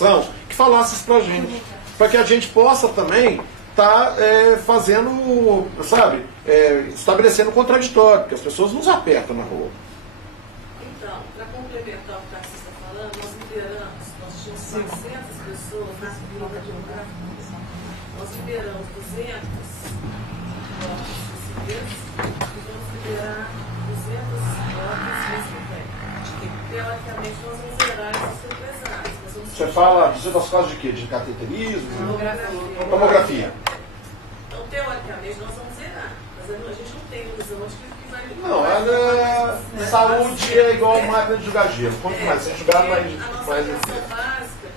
que falasse isso pra gente, para que a gente possa também estar fazendo, sabe, estabelecendo contraditório, porque as pessoas nos apertam na rua. Então, para complementar o que o Tarcísio está falando, nós liberamos, nós tínhamos 600 pessoas na fila de grafite. Nós liberamos 200 votos recebidos e vamos liberar 200 votos mês que vem. Teoricamente, nós vamos zerar esses represários. Você fala das causas de quê? De cateterismo? Tomografia. Então, teoricamente, nós vamos zerar. Mas a gente não tem ilusão de que vai... Não, saúde é igual máquina de jogar gelo. Quanto mais você jogar, mais... A nossa atenção básica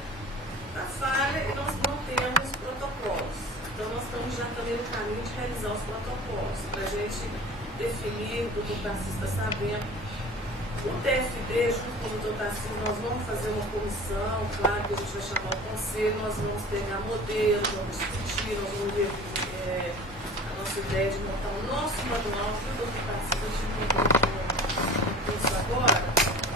está falha e nós não temos protocolos. Então, nós estamos já também no caminho de realizar os protocolos, para a gente definir, o doutor Tarcísio está sabendo. O TFD, junto com o doutor Tarcísio, nós vamos fazer uma comissão, claro que a gente vai chamar o conselho, nós vamos pegar modelos, vamos discutir, nós vamos ver a nossa ideia de montar o nosso manual, que o doutor Tarcísio a gente montou isso agora.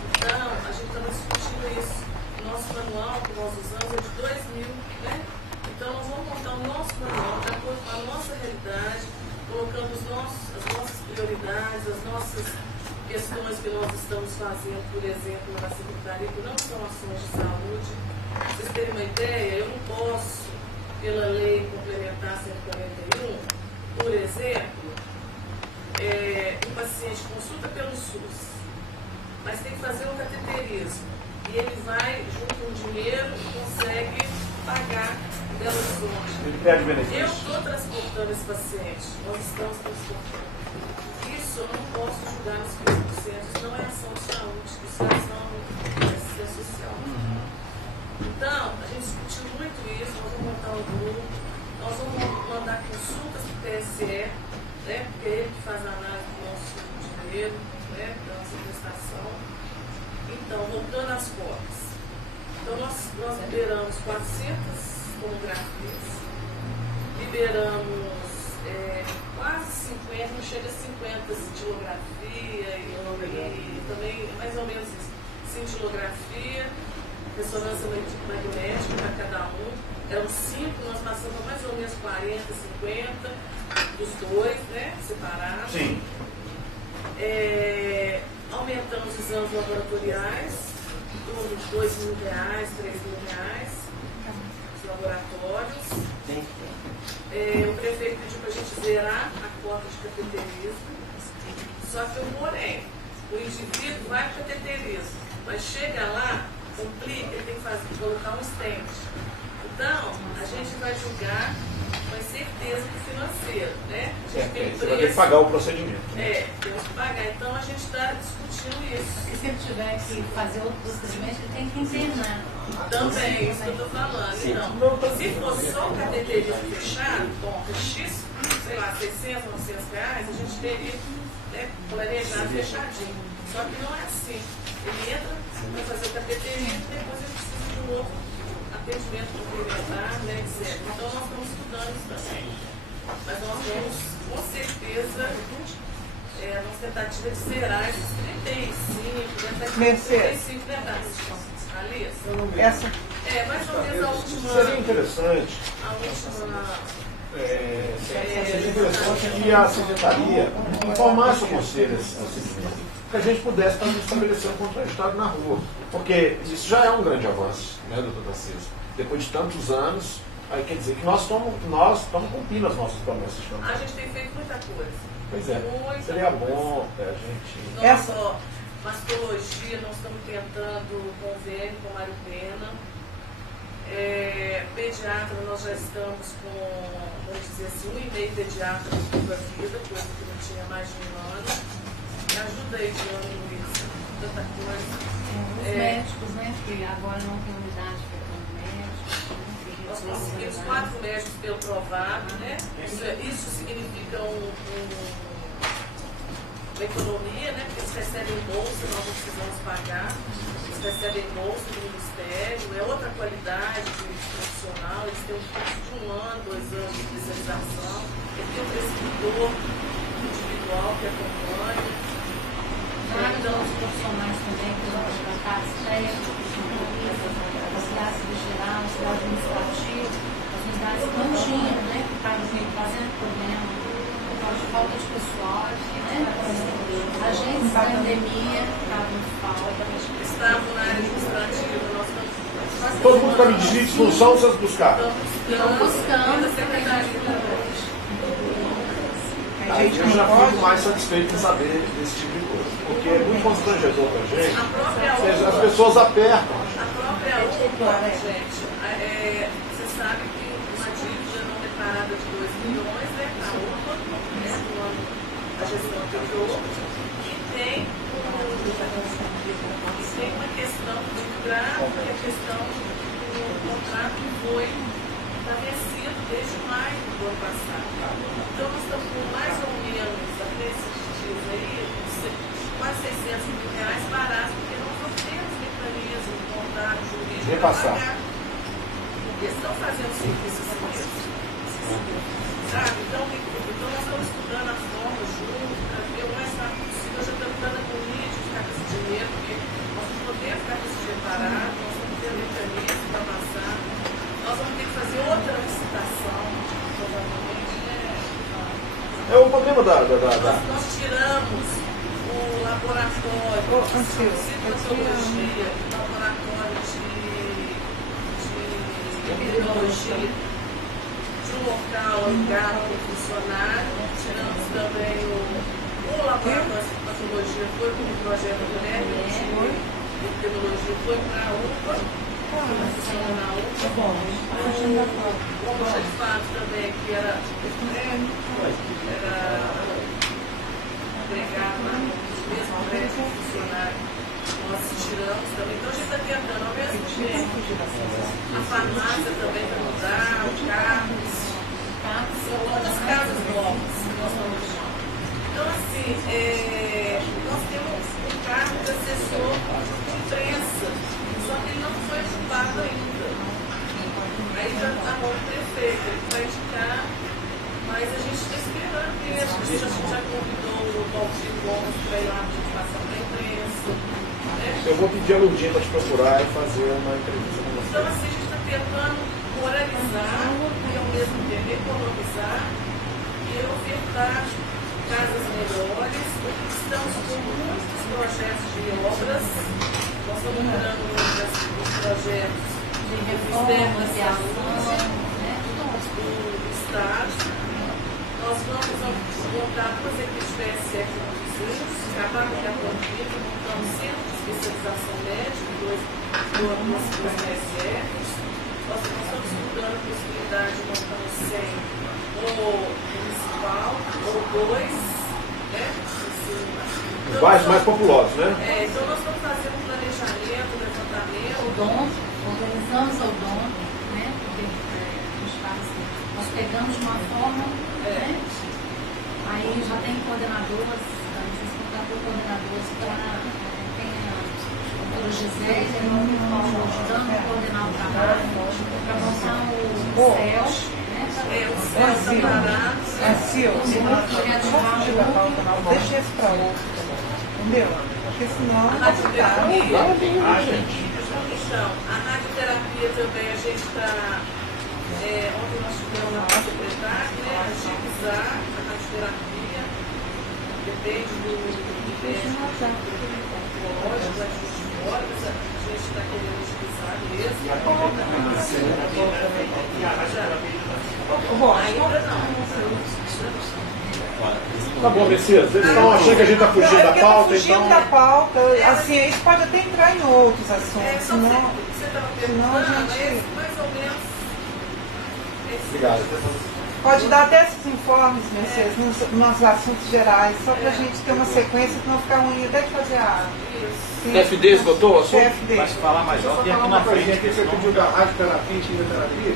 Então, a gente estava discutindo isso. O nosso manual que nós usamos é de 2000, né? Então, nós vamos montar o nosso manual de acordo com a nossa realidade, colocando as nossas prioridades, as nossas questões que nós estamos fazendo, por exemplo, na Secretaria, que não são ações de saúde. Para vocês terem uma ideia, eu não posso, pela lei complementar 141, por exemplo, um paciente consulta pelo SUS, mas tem que fazer um cateterismo, e ele vai, junto com dinheiro, e consegue pagar em Belo Horizonte. Ele perde benefício. Eu estou transportando esse paciente, nós estamos transportando. Isso eu não posso julgar nos 15%, isso não é ação de saúde, isso é ação de assistência social. Então, a gente discutiu muito isso, nós vamos montar um grupo, nós vamos mandar consultas para o TSE, né, porque é ele que faz a análise do nosso dinheiro, né, da nossa prestação. Então, voltando às cotas. Então, nós liberamos 400 tomografias, liberamos quase 50, não chega a 50 cintilografia e também mais ou menos isso. Cintilografia, ressonância magnética para cada um. Eram 5, nós passamos mais ou menos 40, 50 dos dois, né? Separados. Sim. Aumentamos os exames laboratoriais, em torno de R$2.000, R$3.000, os laboratórios. Sim. O prefeito pediu para a gente zerar a cota de cateterismo, só que eu porém, o indivíduo vai para o cateterismo, mas chega lá, complica, ele tem que colocar um stent. Então, a gente vai julgar com certeza que financeiro, né? A gente tem você vai ter que pagar o procedimento. Temos que pagar. Então, a gente está discutindo isso. E se ele tiver que fazer outro procedimento, ele tem que internar. Também, isso que eu estou falando. Então, se fosse só o cateterismo fechado, bom, X, sei lá, 600, 900 reais, a gente teria planejado fechadinho. Só que não é assim. Ele entra, vai fazer o cateterismo e depois ele precisa de um outro atendimento complementar, né, etc. Então, nós estamos estudando isso também. Mas nós vamos, com certeza, nossa tentativa de zerar esses 35 pedaços. Essa. Mais ou menos a última. Seria interessante. Seria interessante que a secretaria informasse o conselho que a gente pudesse também estabelecer um contraditório na rua. Porque isso já é um grande avanço, né, doutor Tarcísio? Depois de tantos anos, aí quer dizer que nós estamos cumprindo as nossas promessas também. A gente tem feito muita coisa. Pois é. Seria bom a gente. Nossa, mastologia, nós estamos tentando convênio com Mário Pena. Pediatra, nós já estamos com, vamos dizer assim, 1,5 pediatra da vida, coisa que não tinha mais de 1 ano. Me ajuda aí, Diana e Luiz, tanta coisa. Os médicos, né, que agora não tem unidade para médicos. Nós conseguimos 4 médicos pelo provado, né? Isso significa uma economia, né? Porque eles recebem bolsa, nós não precisamos pagar. Eles recebem bolsa do Ministério, é outra qualidade de profissional, eles têm um curso de 1 ano, 2 anos de especialização, eles têm um prescritor individual que acompanha. Então, os profissionais também, que vão tratar as técnicas, as classes de geral. administrativo, as unidades que não tinham, né? Que estavam trazendo problema, por causa de falta de pessoal, né? Agentes da pandemia estavam em falta. Estavam na área administrativa, nós estamos. Todo mundo está me dizendo disfunção, vocês buscaram. Estão buscando. Eu já fico mais satisfeito em saber desse tipo de coisa, porque é muito constrangedor para a gente. As pessoas apertam. A própria UPA, gente, você sabe que uma dívida não declarada de 2 milhões, né, na UPA, né, no ano da gestão anterior, e tem uma questão muito grave, que é a questão do contrato que foi vencido desde maio do ano passado. Então, nós estamos com mais ou menos, até esses dias aí, quase 600 mil reais parados, porque nós não temos mecanismo de contrato jurídico para pagar. Porque estão fazendo serviços mesmo. Sabe? Então, nós estamos estudando a forma junto, para ver o mais rápido possível. Já estamos dando a convite de ficar com esse dinheiro, porque nós não podemos ficar com esse dinheiro parado, nós vamos ter mecanismo para passar. Nós vamos ter que fazer outra licitação, provavelmente, né? É o problema da... Nós tiramos o laboratório de citologia, o laboratório de epidemiologia de um local alugado para funcionário. Tiramos também o laboratório de patologia, foi para o projeto do NEP, de epidemiologia foi para a UPA. O almoxarifado também, que era agregado lá no mesmo prédio funcionário, nós tiramos também. Então a gente está tentando ao mesmo tempo. A farmácia também vai mudar, os carros, são todas casas novas que nós estamos chamando. Então, assim, nós temos um cargo de assessor de imprensa. Só que ele não foi ocupado ainda. Aí já está bom o prefeito, ele vai indicar, mas a gente está esperando mesmo. A gente já convidou o Valdir Gomes para ir lá passar para a imprensa. Né? Eu vou pedir a Lurdinha para te procurar e fazer uma entrevista com você. Então, assim, a gente está tentando moralizar e ao mesmo tempo economizar e ofertar casas melhores. Estamos com muitos projetos de obras. Nós estamos mudando os projetos de reforma, de ação, do Estado. Nós vamos montar duas equipes de PSF no vizinhos, acabar com a pandemia, montamos centro de especialização médica, duas PSFs. Nós estamos estudando a possibilidade de montar um centro ou municipal, ou 2, né? Os bairros mais populosos, né? Então nós vamos fazer um planejamento, um levantamento. Organizamos o dom, né? Porque a gente faz, nós pegamos de uma forma, né? Aí já tem coordenadoras, a gente contratou coordenadoras para tem a doutora Gisele, ajudando a coordenar o trabalho, para montar o CEL, né? O CEL está parado. Deixa esse para outro. Entendeu? Porque senão. A radioterapia. Então, a radioterapia também a gente está. Ontem nós tivemos na secretária, né? A GIPSA, a radioterapia. Depende do oncológico, da fora, a gente está querendo utilizar mesmo. E a Ainda não. Tá bom, Messias, eles estão achando que a gente está fugindo da pauta, fugindo da pauta, assim, isso pode até entrar em outros assuntos, senão você estava a perguntando, gente... mais ou menos. Obrigado. Pode dar até esses informes, Messias, nos assuntos gerais, só para a gente ter uma sequência que não ficar ruim até de fazer a... TFD esgotou o assunto? TFD. Vai se falar mais alto e aqui na frente. Aqui você pediu da radioterapia e quimioterapia.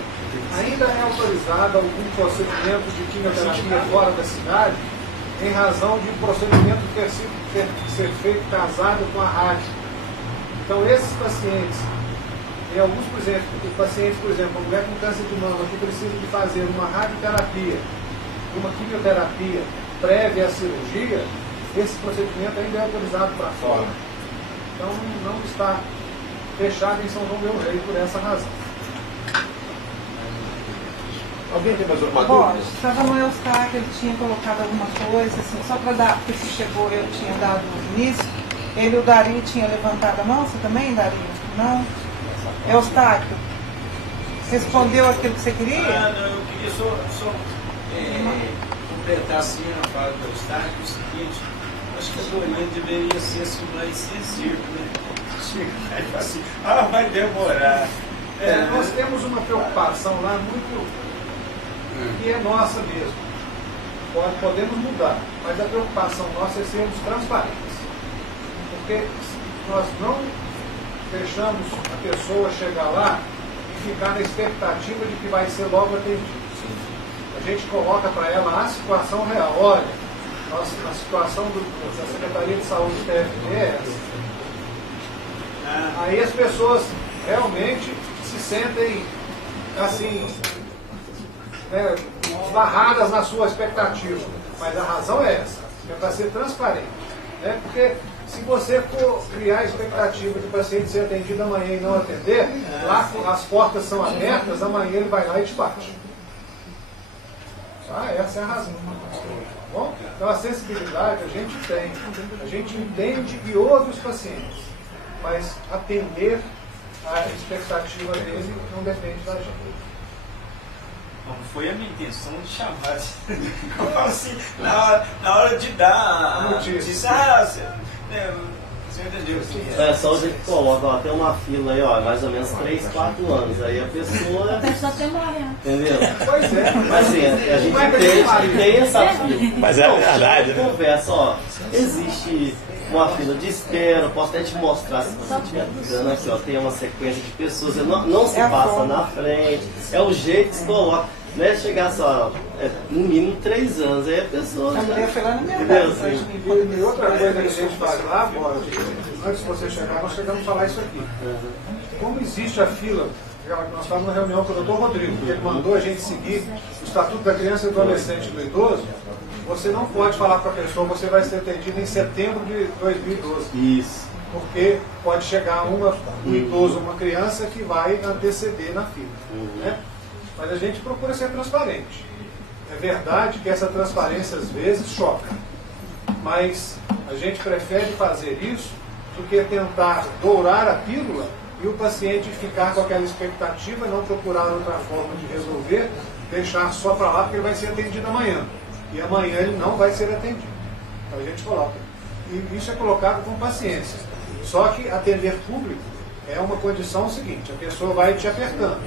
Ainda é autorizado algum procedimento de quimioterapia fora da cidade em razão de um procedimento ter ser feito casado com a rádio. Então, esses pacientes, tem alguns pacientes, por exemplo, uma mulher com câncer de mama que precisa de fazer uma radioterapia, uma quimioterapia prévia à cirurgia, esse procedimento ainda é autorizado para fora. Então, não está fechado em São João del Rei por essa razão. Alguém tem mais alguma Bom, dúvida? estava no Eustáquio, ele tinha colocado alguma coisa, assim, só para dar, porque se chegou, eu tinha dado o início. Ele, o Dari, tinha levantado a mão, você também, Dari? Não? Eustáquio, respondeu aquilo que você queria? Ah, não, eu queria só completar assim a fala do Eustáquio, o seguinte, acho que a Dorinha deveria ser assim, mais sensível, né? Chegar e falar assim, vai demorar. Nós temos uma preocupação lá muito que é nossa mesmo. Podemos mudar, mas a preocupação nossa é sermos transparentes. Porque nós não deixamos a pessoa chegar lá e ficar na expectativa de que vai ser logo atendido. A gente coloca para ela a situação real. Olha, a situação da Secretaria de Saúde do TFB é essa. Aí as pessoas realmente se sentem assim, né, barradas na sua expectativa. Mas a razão é essa, é para ser transparente. Né? Porque se você for criar a expectativa de o paciente ser atendido amanhã e não atender, lá as portas são abertas, amanhã ele vai lá e te bate. Essa é a razão. Bom, então a sensibilidade a gente tem, a gente entende e ouve os pacientes, mas atender a expectativa dele não depende da gente. Não foi a minha intenção de chamar. Eu falo assim, na hora de dar a notícia, você entendeu? É só o jeito que coloca, ó, tem uma fila aí, ó, mais ou menos 3, 4 anos. Aí a pessoa. A pessoa até morre, né? Entendeu? Pois é. Mas assim, a gente tem essa fila. Mas é verdade, né? Conversa, ó, existe uma fila de espera, posso até te mostrar se você estiver dizendo aqui, ó, tem uma sequência de pessoas, não se passa na frente, é o jeito que se coloca. Não é chegar só, no mínimo 3 anos, aí a pessoa. A mulher foi lá na minha Entendeu? casa. E outra coisa que a gente faz lá, antes de você chegar, nós chegamos a falar isso aqui. Como existe a fila, nós estávamos na reunião com o Dr. Rodrigo, porque ele mandou a gente seguir o Estatuto da Criança e do Adolescente e do Idoso, você não pode falar para a pessoa que você vai ser atendido em setembro de 2012. Isso. Porque pode chegar um idoso, uma criança que vai anteceder na fila. Né? Mas a gente procura ser transparente. É verdade que essa transparência às vezes choca, mas a gente prefere fazer isso do que tentar dourar a pílula e o paciente ficar com aquela expectativa, não procurar outra forma de resolver, deixar só para lá porque ele vai ser atendido amanhã. E amanhã ele não vai ser atendido. Então a gente coloca. E isso é colocado com paciência. Só que atender público é uma condição seguinte, a pessoa vai te apertando.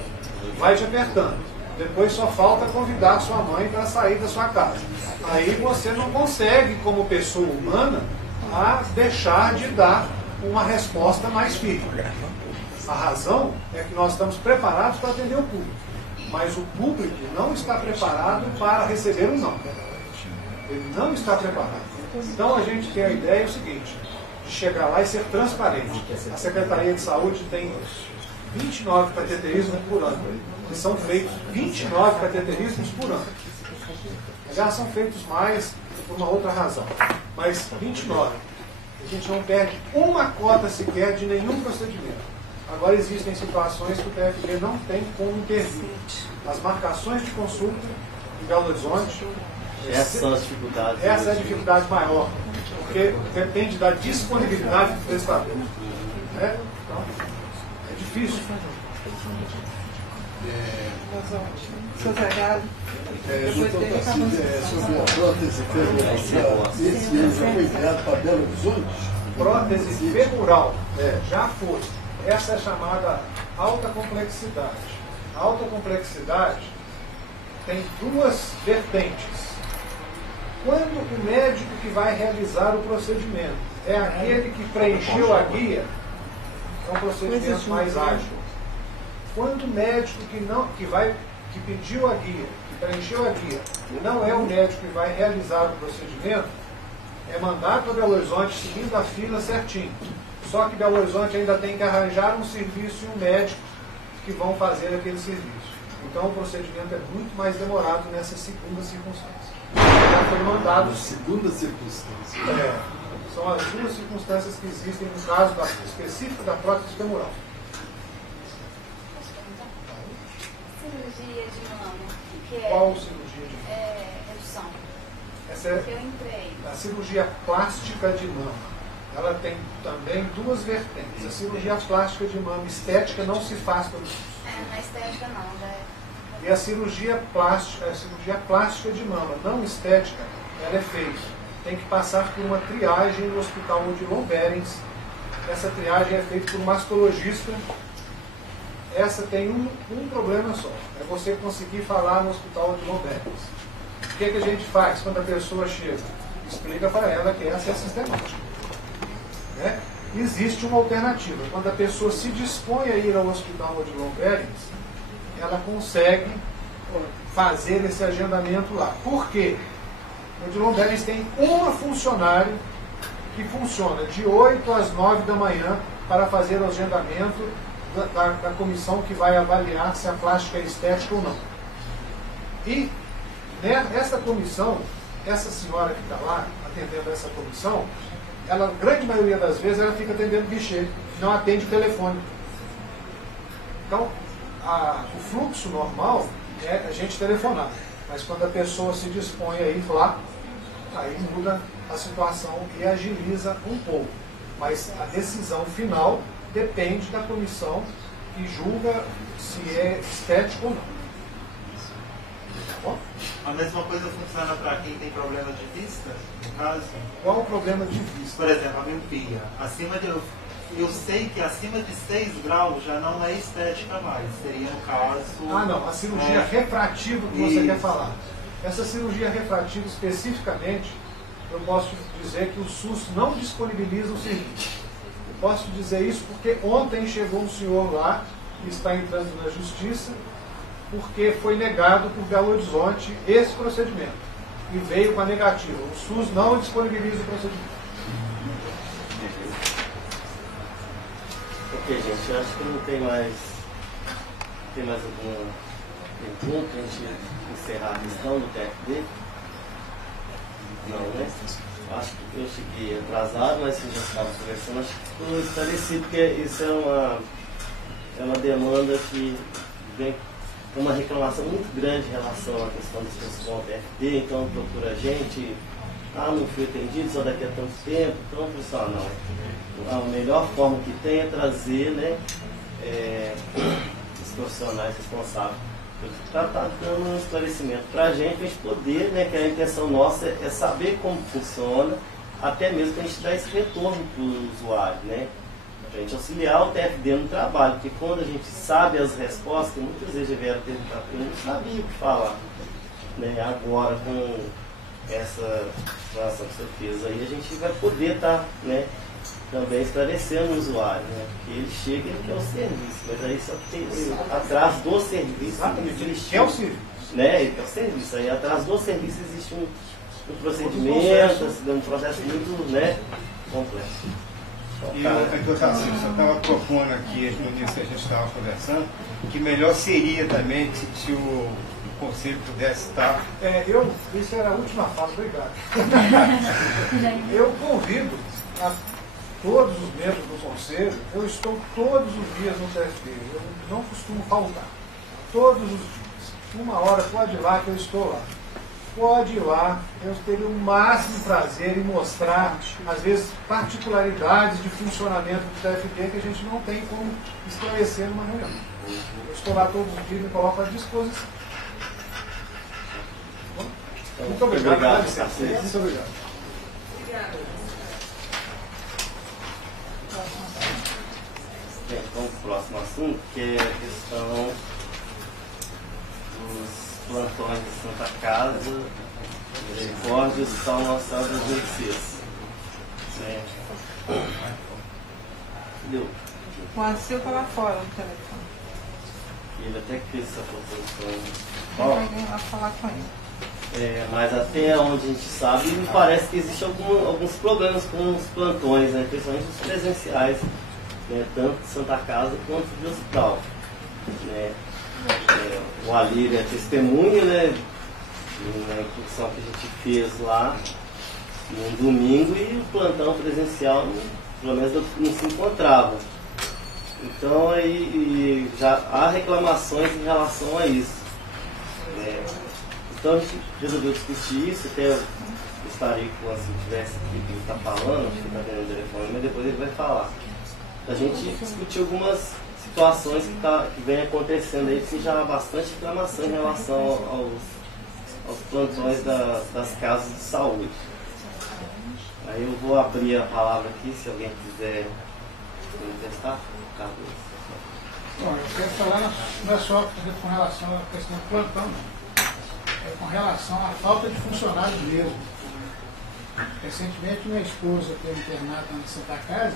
Depois só falta convidar sua mãe para sair da sua casa. Aí você não consegue, como pessoa humana, a deixar de dar uma resposta mais firme. A razão é que nós estamos preparados para atender o público. Mas o público não está preparado para receber um não. Ele não está preparado. Então a gente tem a ideia seguinte, de chegar lá e ser transparente. A Secretaria de Saúde tem 29 cateterismos por ano. E são feitos 29 cateterismos por ano. Já são feitos mais por uma outra razão. Mas 29. A gente não perde uma cota sequer de nenhum procedimento. Agora existem situações que o TFB não tem como intervir. As marcações de consulta em Belo Horizonte. Essas são as dificuldades. Essa é a dificuldade maior. Porque depende da disponibilidade do prestador. Né? Então, é difícil. Seu Zagado. Sobre a prótese femoral, esse ano já foi enviado para Belo Horizonte? Prótese femoral, já foi. Essa é chamada alta complexidade. A alta complexidade tem duas vertentes. Quando o médico que vai realizar o procedimento é aquele que preencheu a guia, é um procedimento mais ágil. Quando o médico que pediu a guia, que preencheu a guia, não é o médico que vai realizar o procedimento, é mandado para Belo Horizonte seguindo a fila certinho. Só que Belo Horizonte ainda tem que arranjar um serviço e um médico que vão fazer aquele serviço. Então o procedimento é muito mais demorado nessa segunda circunstância. Já foi mandado. Segunda circunstância. São as duas circunstâncias que existem no caso específico da prótese femoral. Cirurgia de mama, que qual cirurgia de mama? Redução. Essa é Eu entrei. a cirurgia plástica de mama. Ela tem também duas vertentes. A cirurgia plástica de mama estética não se faz pelo SUS. Na estética não, E a cirurgia plástica de mama não estética, ela é feita. Tem que passar por uma triagem no Hospital Odilon Berens. Essa triagem é feita por um mastologista. Essa tem um problema só. É você conseguir falar no Hospital Odilon Berens. O que a gente faz quando a pessoa chega? Explica para ela que essa é a sistemática. Né? Existe uma alternativa. Quando a pessoa se dispõe a ir ao Hospital Odilon Berens, ela consegue fazer esse agendamento lá. Por quê? O Odilon Berens tem uma funcionária que funciona de 8 às 9 da manhã para fazer o agendamento da comissão que vai avaliar se a plástica é estética ou não. E essa comissão, essa senhora que está lá atendendo essa comissão, ela, a grande maioria das vezes, ela fica atendendo guichê, não atende o telefone. Então, o fluxo normal é a gente telefonar. Mas quando a pessoa se dispõe a ir lá, aí muda a situação e agiliza um pouco. Mas a decisão final depende da comissão que julga se é estético ou não. Tá bom? A mesma coisa funciona para quem tem problema de vista, no caso? Qual o problema de vista? Por exemplo, a miopia. Eu sei que acima de 6 graus já não é estética mais. Seria no caso... Não. A cirurgia refrativa que você quer falar. Essa cirurgia refrativa especificamente, eu posso dizer que o SUS não disponibiliza o serviço. Eu posso dizer isso porque ontem chegou um senhor lá, que está entrando na justiça, porque foi negado por Belo Horizonte esse procedimento. E veio com a negativa. O SUS não disponibiliza o procedimento. Ok, gente, eu acho que não tem mais alguma pergunta para a gente encerrar a questão do TFD? Não, né? Acho que eu cheguei atrasado, mas você já estava conversando, acho que ficou esclarecido, porque isso é uma demanda que vem com uma reclamação muito grande em relação à questão das pessoas com TFD, então procura a gente, não fui atendido só daqui a tanto tempo, então pessoal, não. A melhor forma que tem é trazer, né, os profissionais responsáveis para estar dando um esclarecimento para a gente poder, né, que a intenção nossa é saber como funciona, até mesmo para a gente dar esse retorno para o usuário, né, para a gente auxiliar o TFD no trabalho, porque quando a gente sabe as respostas, muitas vezes já vieram perguntar para mim, não sabia o que falar, né, agora com essa relação que você fez aí, a gente vai poder estar, né, também esclarecendo o usuário, né? Porque ele chega e ele quer o serviço, mas aí só que tem atrás do serviço, ele quer o serviço, né? Ele quer o serviço, aí atrás do serviço existe um procedimento, um processo muito, né, complexo. E eu estava propondo aqui, no dia que a gente estava conversando, que melhor seria também se o conselho pudesse estar... Isso era a última fala, obrigado. Eu convido a todos os membros do conselho, eu estou todos os dias no TFD, eu não costumo faltar. Todos os dias. 1 hora, pode ir lá que eu estou lá. Pode ir lá, eu teria o máximo prazer em mostrar, às vezes, particularidades de funcionamento do TFD que a gente não tem como esclarecer numa reunião. Eu estou lá todos os dias e me coloco à disposição. Muito obrigado. Muito obrigado. Bem, vamos para o próximo assunto, que é a questão dos plantões de Santa Casa, Misericórdia e Hospital Nossa Senhora das Mercês. Entendeu? O Ansel está lá fora no telefone. Ele até que fez essa proposição. Alguém lá falar com ele. Mas até onde a gente sabe, me parece que existem alguns problemas com os plantões, né, principalmente os presenciais, né, tanto de Santa Casa quanto de hospital. Né. O Alírio é testemunha, né, na incursão que a gente fez lá no domingo, e o plantão presencial, pelo menos, não se encontrava. Então aí já há reclamações em relação a isso. Então a gente resolveu discutir isso, até eu gostaria que se tivesse que estar falando, acho que está tendo o telefone, mas depois ele vai falar. A gente discutiu algumas situações que vem acontecendo aí, que já há bastante reclamação em relação aos plantões das casas de saúde. Aí eu vou abrir a palavra aqui, se alguém quiser manifestar. Bom, eu quero falar não é só com relação à questão do plantão, não. É com relação à falta de funcionários mesmo. Recentemente minha esposa teve internada na Santa Casa,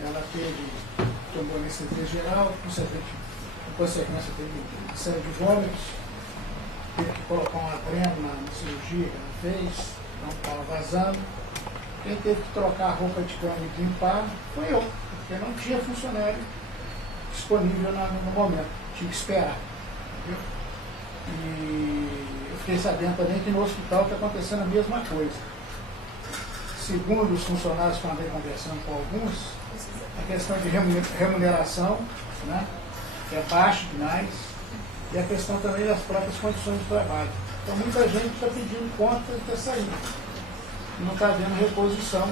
ela tomou anestesia geral, em consequência teve uma série de vômitos, teve que colocar um adreno na cirurgia que ela fez, não estava vazando. Quem teve que trocar a roupa de cama e limpar foi eu, porque não tinha funcionário disponível no momento, tinha que esperar. Entendeu? E eu fiquei sabendo também que no hospital está acontecendo a mesma coisa. Segundo os funcionários que eu andei conversando com alguns, a questão de remuneração, né, que é baixa demais, e a questão também das próprias condições de trabalho. Então muita gente está pedindo conta e está saindo. Não está havendo reposição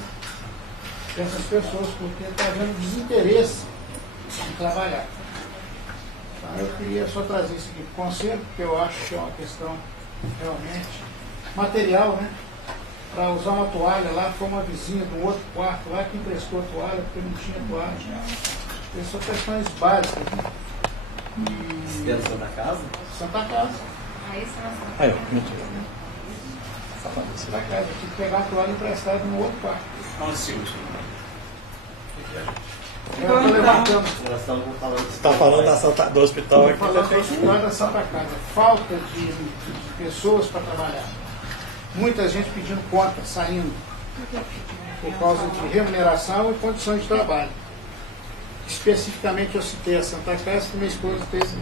dessas pessoas, porque está havendo desinteresse em trabalhar. Então eu queria só trazer esse aqui para o conselho, porque eu acho que é uma questão realmente material, né? Para usar uma toalha lá, foi uma vizinha do outro quarto lá que emprestou a toalha, porque não tinha toalha. Essas são questões básicas. Né? Você é da Santa Casa? Santa Casa. Aí você não sabe. Mentira. Santa Casa, eu tive que pegar a toalha emprestada no outro quarto. Você está falando do hospital aqui. Falando do hospital da Santa Casa. Falta de pessoas para trabalhar. Muita gente pedindo conta, saindo, por causa de remuneração e condições de trabalho. Especificamente eu citei a Santa Casa, que minha esposa teve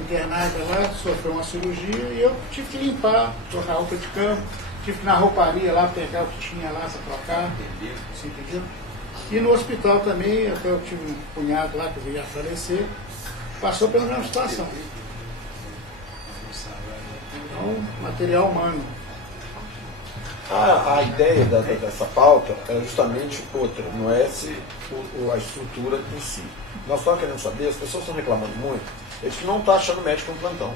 internada lá, sofreu uma cirurgia e eu tive que limpar, trocar roupa de cama, tive que ir na rouparia lá pegar o que tinha lá para trocar, você entendeu? E no hospital também, eu tive um cunhado lá que veio a falecer, passou pela mesma situação. Então, material humano. A ideia dessa pauta é justamente outra, não é a estrutura em si. Nós só queremos saber, as pessoas estão reclamando muito, eles que não estão achando médico no plantão.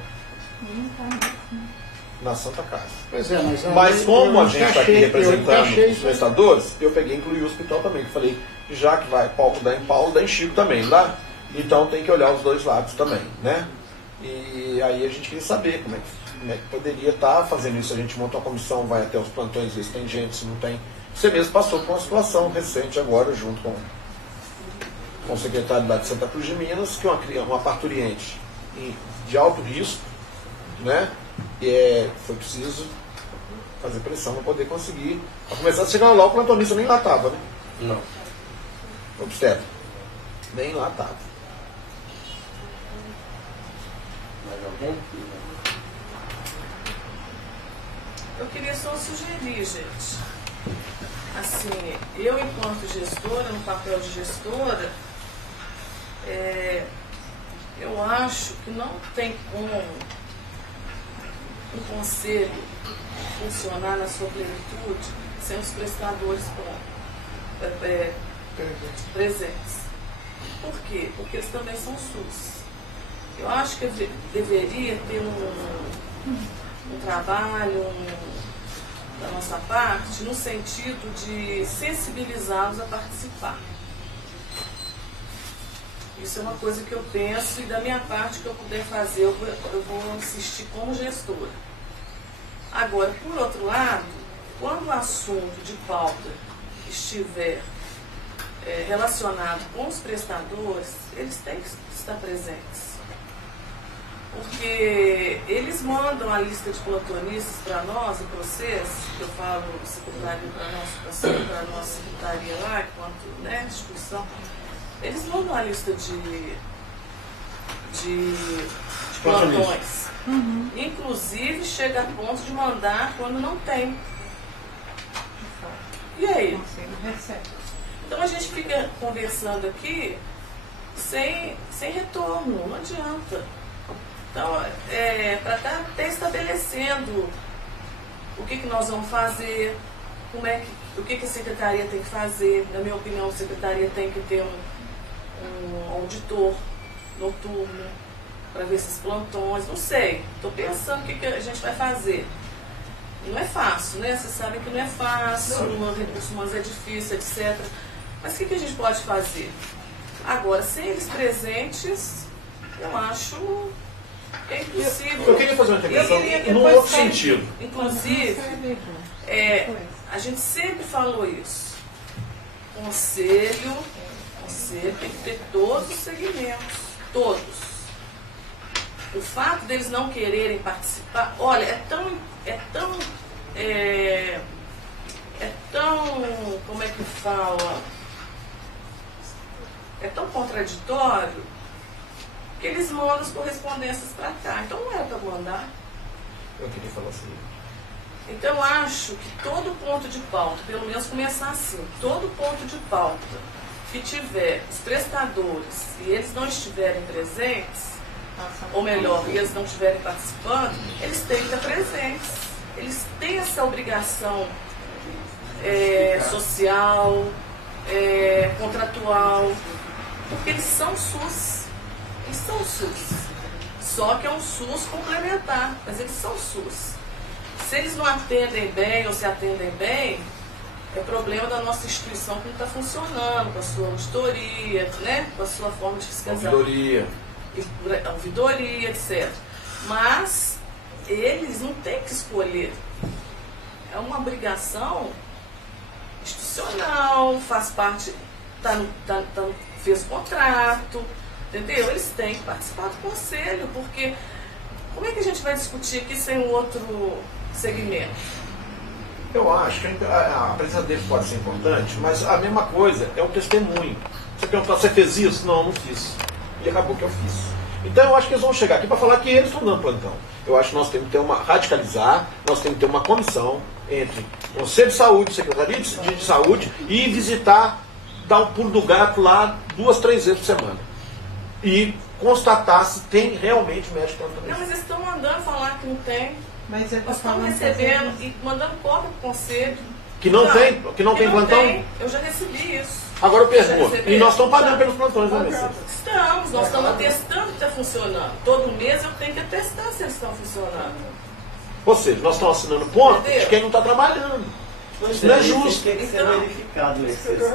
Na Santa Casa. Pois é, mas como a gente está aqui representando os prestadores, eu peguei e incluí o hospital também, que falei, já que vai Paulo dá em Chico também, lá, então tem que olhar os dois lados também, né? E aí a gente queria saber como é que poderia estar fazendo isso. A gente monta uma comissão, vai até os plantões, ver se tem gente, se não tem. Você mesmo passou por uma situação recente agora, junto com o secretário lá de Santa Cruz de Minas, que uma parturiente de alto risco, né? E foi preciso fazer pressão para poder conseguir. Para começar a chegar lá, o plantonista nem lá estava, né? Não. Obstetra. Nem lá estava. Mais alguém? Eu queria só sugerir, gente. Assim, eu enquanto gestora, no papel de gestora, eu acho que não tem como um conselho funcionar na sua plenitude sem os prestadores presentes. Por quê? Porque eles também são SUS. Eu acho que deveria ter um trabalho da nossa parte no sentido de sensibilizá-los a participar. Isso é uma coisa que eu penso e da minha parte que eu puder fazer, eu vou insistir como gestora. Agora, por outro lado, quando o assunto de pauta estiver relacionado com os prestadores, eles têm que estar presentes. Porque eles mandam a lista de plantonistas para nós e para vocês, que eu falo secretaria para a nossa secretaria lá, enquanto, né, instituição, eles mandam a lista de plantões. Uhum. Inclusive chega a ponto de mandar quando não tem. E aí? Então a gente fica conversando aqui sem retorno, não adianta. Então, para estar até estabelecendo o que nós vamos fazer, o que a secretaria tem que fazer. Na minha opinião, a secretaria tem que ter um auditor noturno para ver esses plantões. Não sei, estou pensando o que a gente vai fazer. Não é fácil, né? Vocês sabem que não é fácil, o recurso humano é difícil, etc. Mas o que a gente pode fazer? Agora, sem eles presentes, eu acho que é impossível. Eu queria fazer uma intervenção num outro sentido. Inclusive, a gente sempre falou isso. Conselho tem que ter todos os segmentos, todos. O fato deles não quererem participar, olha, é tão, como é que fala? É tão contraditório que eles mandam as correspondências para cá. Então não era para mandar. Eu queria falar assim. Então acho que todo ponto de pauta, pelo menos começar assim, todo ponto de pauta que tiver os prestadores e eles não estiverem presentes, ou melhor, e eles não estiverem participando, eles têm que estar presentes. Eles têm essa obrigação social, contratual, porque eles são SUS. Eles são SUS. Só que é um SUS complementar, mas eles são SUS. Se eles não atendem bem ou se atendem bem, é problema da nossa instituição que não está funcionando, com a sua auditoria, né? Com a sua forma de fiscalizar. Ouvidoria, etc. Mas eles não têm que escolher. É uma obrigação institucional, faz parte, fez contrato, entendeu? Eles têm que participar do conselho, porque como é que a gente vai discutir aqui sem um outro segmento? Eu acho que a presença deles pode ser importante, mas a mesma coisa é o testemunho. Você perguntar, você fez isso? Não, não fiz. E acabou que eu fiz. Então eu acho que eles vão chegar aqui para falar que eles estão dando plantão. Eu acho que nós temos que ter nós temos que ter uma comissão entre o Conselho de Saúde, Secretaria de Saúde e visitar, dar um pulo do gato lá 2, 3 vezes por semana. E constatar se tem realmente médico plantão. Não, mas eles estão mandando falar que não tem. Mas nós estamos recebendo e mandando cópia para o Conselho. Que não tem plantão? Eu já recebi isso. Agora eu pergunto, e nós estamos pagando pelos plantões, né, Estamos, nós estamos atestando que está funcionando. Todo mês eu tenho que atestar se eles estão funcionando. Ou seja, nós estamos assinando ponto de quem não está trabalhando. Isso não é justo. Tem que ser verificado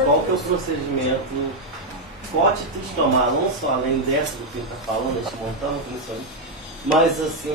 qual que é o procedimento, qual atitude tomar, não só além dessa do que ele está falando, a gente montando a comissão, mas assim,